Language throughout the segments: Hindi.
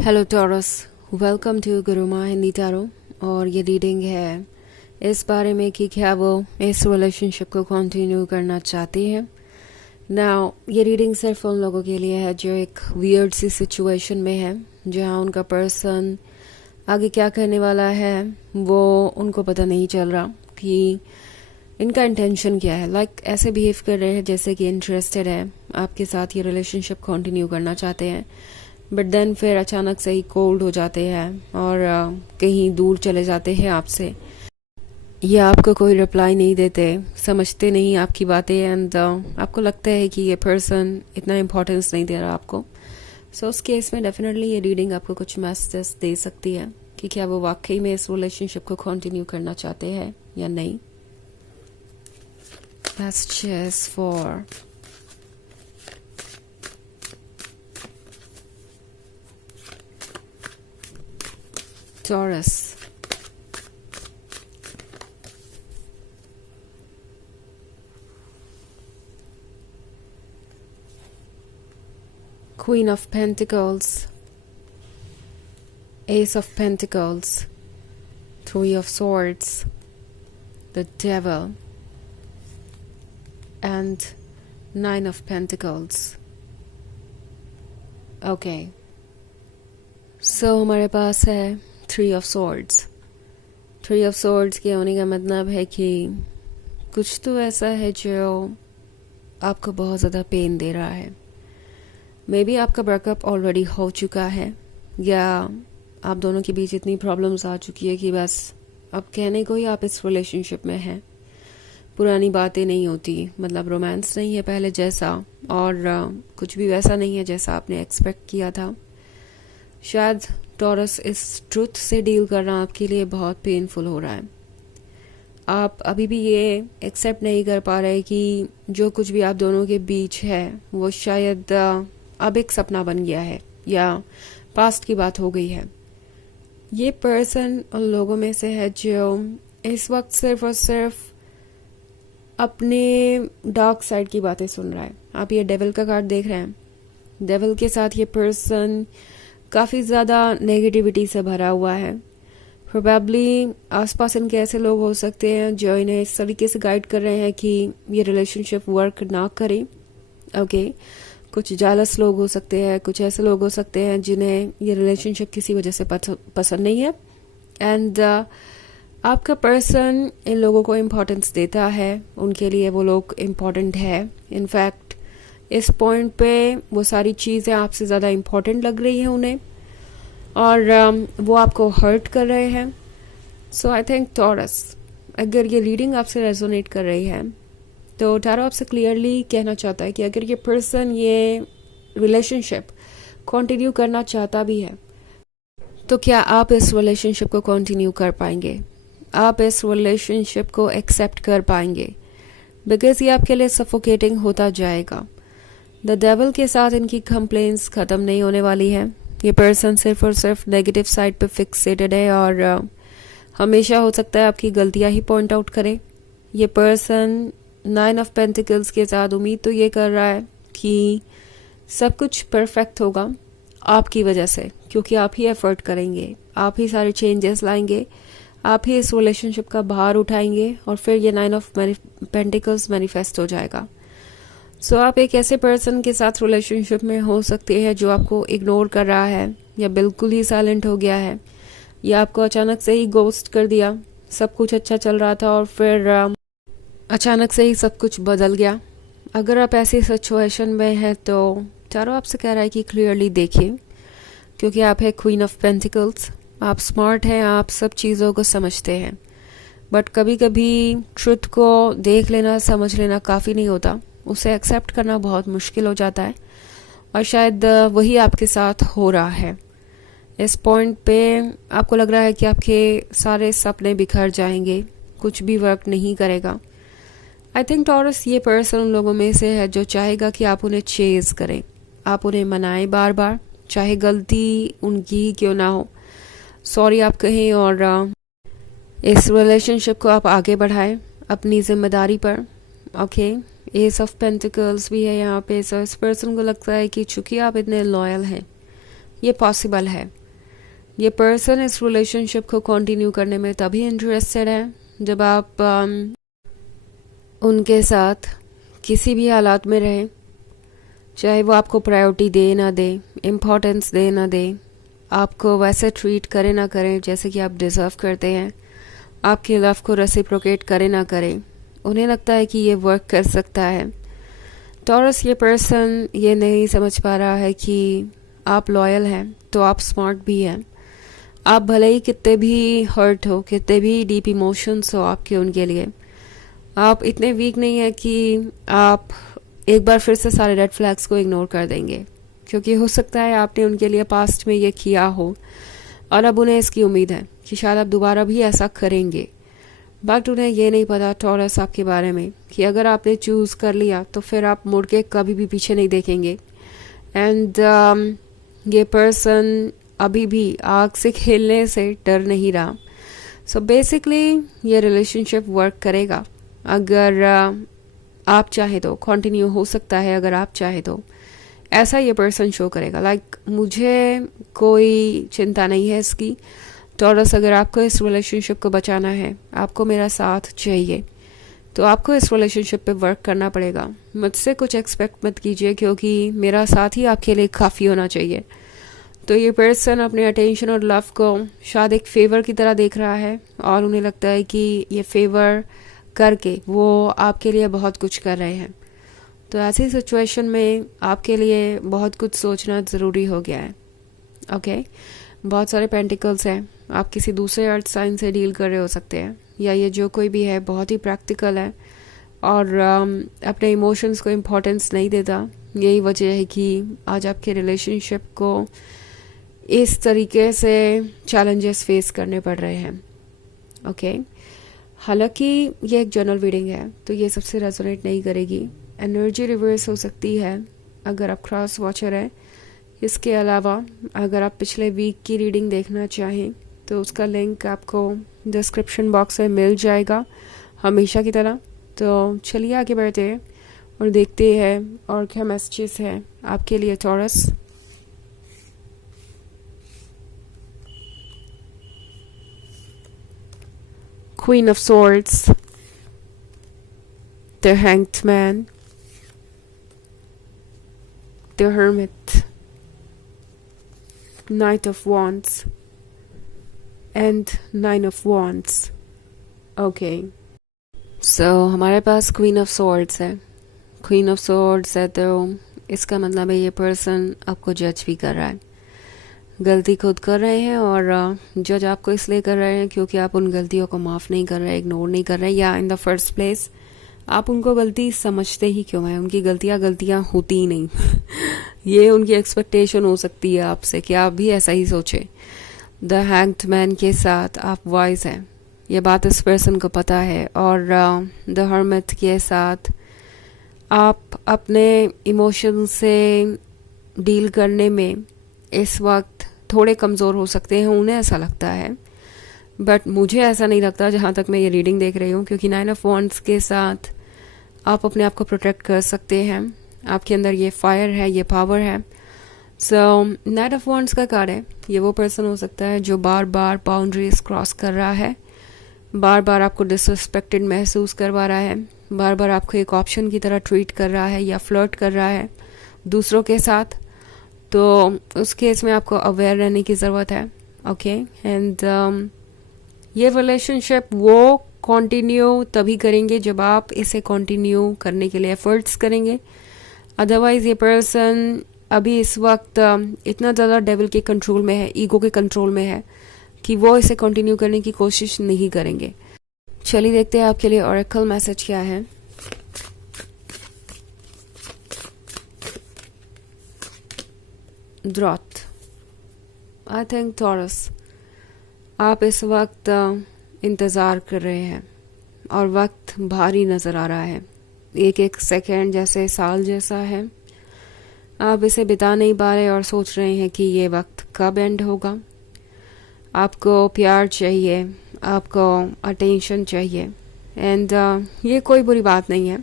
Hello Taurus, welcome to Guruma Hindi tarot. और ये रीडिंग है इस बारे में कि क्या वो इस रिलेशनशिप को कंटिन्यू करना चाहती हैं। नाउ ये रीडिंग सिर्फ उन लोगों के लिए है जो एक वियर्ड सी सिचुएशन में है, जहाँ उनका पर्सन आगे क्या करने वाला है वो उनको पता नहीं चल रहा कि इनका इंटेंशन क्या है। लाइक ऐसे बिहेव कर रहे हैं जैसे कि इंटरेस्टेड है आपके साथ, ये रिलेशनशिप कंटिन्यू करना चाहते हैं, बट देन फिर अचानक से ही कोल्ड हो जाते हैं और कहीं दूर चले जाते हैं आपसे, या आपको कोई रिप्लाई नहीं देते, समझते नहीं आपकी बातें, एंड आपको लगता है कि ये पर्सन इतना इम्पोर्टेंस नहीं दे रहा आपको। सो उस केस में डेफिनेटली ये रीडिंग आपको कुछ मैसेज दे सकती है कि क्या वो वाकई में इस रिलेशनशिप को कंटिन्यू करना चाहते हैं या नहीं। Let's choose for Taurus. Queen of Pentacles, Ace of Pentacles, Three of Swords, the Devil, and Nine of Pentacles. Okay. So हमारे पास है Three of Swords. Three of Swords के होने का मतलब है कि कुछ तो ऐसा है जो आपको बहुत ज़्यादा पेन दे रहा है। मे बी आपका ब्रेकअप ऑलरेडी हो चुका है, या आप दोनों के बीच इतनी प्रॉब्लम्स आ चुकी है कि बस अब कहने को ही आप इस रिलेशनशिप में हैं। पुरानी बातें नहीं होती, मतलब रोमांस नहीं है पहले जैसा, और कुछ भी वैसा नहीं है जैसा आपने एक्सपेक्ट किया था। शायद टॉरस इस ट्रुथ से डील करना आपके लिए बहुत पेनफुल हो रहा है। आप अभी भी ये एक्सेप्ट नहीं कर पा रहे कि जो कुछ भी आप दोनों के बीच है वो शायद अब एक सपना बन गया है या पास्ट की बात हो गई है। ये पर्सन उन लोगों में से है जो इस वक्त सिर्फ और सिर्फ अपने डार्क साइड की बातें सुन रहा है। आप ये डेविल का कार्ड देख रहे हैं। डेविल के साथ ये पर्सन काफ़ी ज़्यादा नेगेटिविटी से भरा हुआ है। प्रोबेबली आसपास इनके ऐसे लोग हो सकते हैं जो इन्हें इस तरीके से गाइड कर रहे हैं कि ये रिलेशनशिप वर्क ना करे। ओके, कुछ जालस लोग हो सकते हैं, कुछ ऐसे लोग हो सकते हैं जिन्हें ये रिलेशनशिप किसी वजह से पसंद नहीं है, एंड आपका पर्सन इन लोगों को इम्पोर्टेंस देता है, उनके लिए वो लोग इम्पोर्टेंट है। इनफैक्ट इस पॉइंट पे वो सारी चीज़ें आपसे ज़्यादा इम्पोर्टेंट लग रही हैं उन्हें, और वो आपको हर्ट कर रहे हैं। सो आई थिंक टॉरस, अगर ये रीडिंग आपसे रेजोनेट कर रही है तो टैरो आपसे क्लियरली कहना चाहता है कि अगर ये पर्सन ये रिलेशनशिप कंटिन्यू करना चाहता भी है तो क्या आप इस रिलेशनशिप को कंटिन्यू कर पाएंगे, आप इस रिलेशनशिप को एक्सेप्ट कर पाएंगे, बिकॉज ये आपके लिए सफोकेटिंग होता जाएगा। द डेविल के साथ इनकी कंप्लेंट्स ख़त्म नहीं होने वाली है। ये पर्सन सिर्फ और सिर्फ नेगेटिव साइड पे फिक्सेटेड है और हमेशा हो सकता है आपकी गलतियां ही पॉइंट आउट करे। ये पर्सन 9 ऑफ पेंटिकल्स के साथ उम्मीद तो ये कर रहा है कि सब कुछ परफेक्ट होगा आपकी वजह से, क्योंकि आप ही एफर्ट करेंगे, आप ही सारे चेंजेस लाएंगे, आप ही इस रिलेशनशिप का भार उठाएंगे और फिर ये 9 ऑफ पेंटिकल्स मैनिफेस्ट हो जाएगा। सो आप एक ऐसे पर्सन के साथ रिलेशनशिप में हो सकते हैं जो आपको इग्नोर कर रहा है, या बिल्कुल ही साइलेंट हो गया है, या आपको अचानक से ही गोस्ट कर दिया। सब कुछ अच्छा चल रहा था और फिर अचानक से ही सब कुछ बदल गया। अगर आप ऐसी सिचुएशन में हैं तो चारों आपसे कह रहा है कि क्लियरली देखिए, क्योंकि आप है क्वीन ऑफ पेंटिकल्स, आप स्मार्ट हैं, आप सब चीज़ों को समझते हैं, बट कभी कभी ट्रुथ को देख लेना, समझ लेना काफ़ी नहीं होता, उसे एक्सेप्ट करना बहुत मुश्किल हो जाता है, और शायद वही आपके साथ हो रहा है। इस पॉइंट पे आपको लग रहा है कि आपके सारे सपने बिखर जाएंगे, कुछ भी वर्क नहीं करेगा। आई थिंक टॉरस, ये पर्सन उन लोगों में से है जो चाहेगा कि आप उन्हें चेज करें, आप उन्हें मनाएं बार बार, चाहे गलती उनकी ही क्यों ना हो, सॉरी आप कहें, और इस रिलेशनशिप को आप आगे बढ़ाएं अपनी जिम्मेदारी पर। ओके, एस ऑफ पेंटिकल्स भी है यहाँ पे। सो इस पर्सन को लगता है कि चूंकि आप इतने लॉयल हैं, ये पॉसिबल है। ये पर्सन इस रिलेशनशिप को कंटिन्यू करने में तभी इंटरेस्टेड है जब आप उनके साथ किसी भी हालात में रहें, चाहे वो आपको प्रायोरिटी दे ना दे, इम्पोर्टेंस दे ना दे, आपको वैसे ट्रीट करे ना करें जैसे कि आप डिज़र्व करते हैं, आपके लव को रेसिप्रोकेट करे ना करें, उन्हें लगता है कि ये वर्क कर सकता है। टॉरस ये पर्सन ये नहीं समझ पा रहा है कि आप लॉयल हैं तो आप स्मार्ट भी हैं। आप भले ही कितने भी हर्ट हो, कितने भी डीप इमोशंस हो आपके उनके लिए, आप इतने वीक नहीं है कि आप एक बार फिर से सारे रेड फ्लैग्स को इग्नोर कर देंगे, क्योंकि हो सकता है आपने उनके लिए पास्ट में ये किया हो और अब उन्हें इसकी उम्मीद है कि शायद आप दोबारा भी ऐसा करेंगे। बट उन्हें ये नहीं पता टॉरस आपके बारे में कि अगर आपने चूज़ कर लिया तो फिर आप मुड़ के कभी भी पीछे नहीं देखेंगे। एंड ये पर्सन अभी भी आग से खेलने से डर नहीं रहा। सो बेसिकली ये रिलेशनशिप वर्क करेगा अगर आप चाहे तो, कंटिन्यू हो सकता है अगर आप चाहे तो, ऐसा ये पर्सन शो करेगा। लाइक मुझे कोई चिंता नहीं है इसकी। टॉरस, अगर आपको इस रिलेशनशिप को बचाना है, आपको मेरा साथ चाहिए, तो आपको इस रिलेशनशिप पे वर्क करना पड़ेगा। मुझसे कुछ एक्सपेक्ट मत कीजिए, क्योंकि मेरा साथ ही आपके लिए काफ़ी होना चाहिए। तो ये पर्सन अपने अटेंशन और लव को शायद एक फेवर की तरह देख रहा है और उन्हें लगता है कि ये फेवर करके वो आपके लिए बहुत कुछ कर रहे हैं। तो ऐसी सिचुएशन में आपके लिए बहुत कुछ सोचना ज़रूरी हो गया है। ओके, बहुत सारे पेंटिकल्स हैं। आप किसी दूसरे अर्थ साइन से डील कर रहे हो सकते हैं, या ये जो कोई भी है बहुत ही प्रैक्टिकल है और अपने इमोशंस को इम्पोर्टेंस नहीं देता। यही वजह है कि आज आपके रिलेशनशिप को इस तरीके से चैलेंजेस फेस करने पड़ रहे हैं। ओके, हालांकि ये एक जनरल रीडिंग है तो ये सबसे रेजोनेट नहीं करेगी। एनर्जी रिवर्स हो सकती है अगर आप क्रॉस वॉचर हैं। इसके अलावा अगर आप पिछले वीक की रीडिंग देखना चाहें तो उसका लिंक आपको डिस्क्रिप्शन बॉक्स में मिल जाएगा हमेशा की तरह। तो चलिए आगे बढ़ते हैं और देखते हैं और क्या मैसेजेस हैं आपके लिए taurus. Queen of Swords, the Hanged Man, the Hermit, Knight of Wands, and Nine of Wands. Okay. So हमारे पास Queen of Swords है। Queen of Swords है तो इसका मतलब है ये पर्सन आपको जज भी कर रहा है। गलती खुद कर रहे हैं और जज आपको इसलिए कर रहे हैं क्योंकि आप उन गलतियों को माफ़ नहीं कर रहे, इग्नोर नहीं कर रहे, या इन द फर्स्ट प्लेस आप उनको गलती समझते ही क्यों हैं। उनकी गलतियां होती ही नहीं ये उनकी एक्सपेक्टेशन हो सकती है आपसे कि आप भी ऐसा ही सोचें। द हैंग्ड मैन के साथ आप वाइज हैं, ये बात इस पर्सन को पता है। और द हर्मिट के साथ आप अपने इमोशन से डील करने में इस वक्त थोड़े कमज़ोर हो सकते हैं, उन्हें ऐसा लगता है। बट मुझे ऐसा नहीं लगता जहाँ तक मैं ये रीडिंग देख रही हूँ, क्योंकि 9 ऑफ वॉन्ड्स के साथ आप अपने आप को प्रोटेक्ट कर सकते हैं। आपके अंदर ये फायर है, ये पावर है। सो 9 ऑफ वॉन्ड्स का कार्ड है। ये वो पर्सन हो सकता है जो बार बार बाउंड्रीज क्रॉस कर रहा है, बार बार आपको डिसरिस्पेक्टेड महसूस करवा रहा है, बार बार आपको एक ऑप्शन की तरह ट्रीट कर रहा है या फ्लर्ट कर रहा है दूसरों के साथ। तो उस केस में आपको अवेयर रहने की ज़रूरत है। ओके, एंड ये रिलेशनशिप वो कंटिन्यू तभी करेंगे जब आप इसे कंटिन्यू करने के लिए एफर्ट्स करेंगे। अदरवाइज ये पर्सन अभी इस वक्त इतना ज़्यादा डेविल के कंट्रोल में है, ईगो के कंट्रोल में है कि वो इसे कंटिन्यू करने की कोशिश नहीं करेंगे। चलिए देखते हैं आपके लिए ऑरेकल मैसेज क्या है। ड्रॉथ, आई थिंक टॉरस, आप इस वक्त इंतज़ार कर रहे हैं और वक्त भारी नज़र आ रहा है। एक एक सेकेंड जैसे साल जैसा है। आप इसे बिता नहीं पा रहे और सोच रहे हैं कि ये वक्त कब एंड होगा। आपको प्यार चाहिए, आपको अटेंशन चाहिए, एंड ये कोई बुरी बात नहीं है।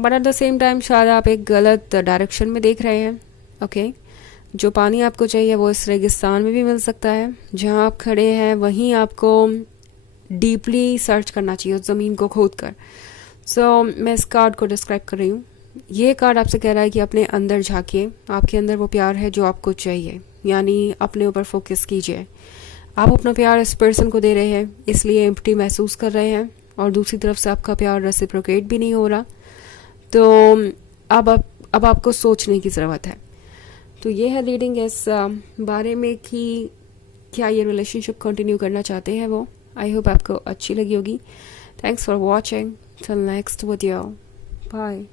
But at the same time शायद आप एक गलत डायरेक्शन में देख रहे हैं। ओके, जो पानी आपको चाहिए वो इस रेगिस्तान में भी मिल सकता है। जहाँ आप खड़े हैं वहीं आपको डीपली सर्च करना चाहिए उस ज़मीन को खोद कर। सो मैं इस कार्ड को डिस्क्राइब कर रही हूँ। ये कार्ड आपसे कह रहा है कि अपने अंदर झांकिए, आपके अंदर वो प्यार है जो आपको चाहिए, यानी अपने ऊपर फोकस कीजिए। आप अपना प्यार इस पर्सन को दे रहे हैं इसलिए एम्प्टी महसूस कर रहे हैं, और दूसरी तरफ से आपका प्यार रेसिप्रोकेट भी नहीं हो रहा। तो अब आपको सोचने की ज़रूरत है। तो ये है रीडिंग इस बारे में कि क्या ये रिलेशनशिप कंटिन्यू करना चाहते हैं वो। आई होप आपको अच्छी लगी होगी। Thanks for watching. Till next video, bye.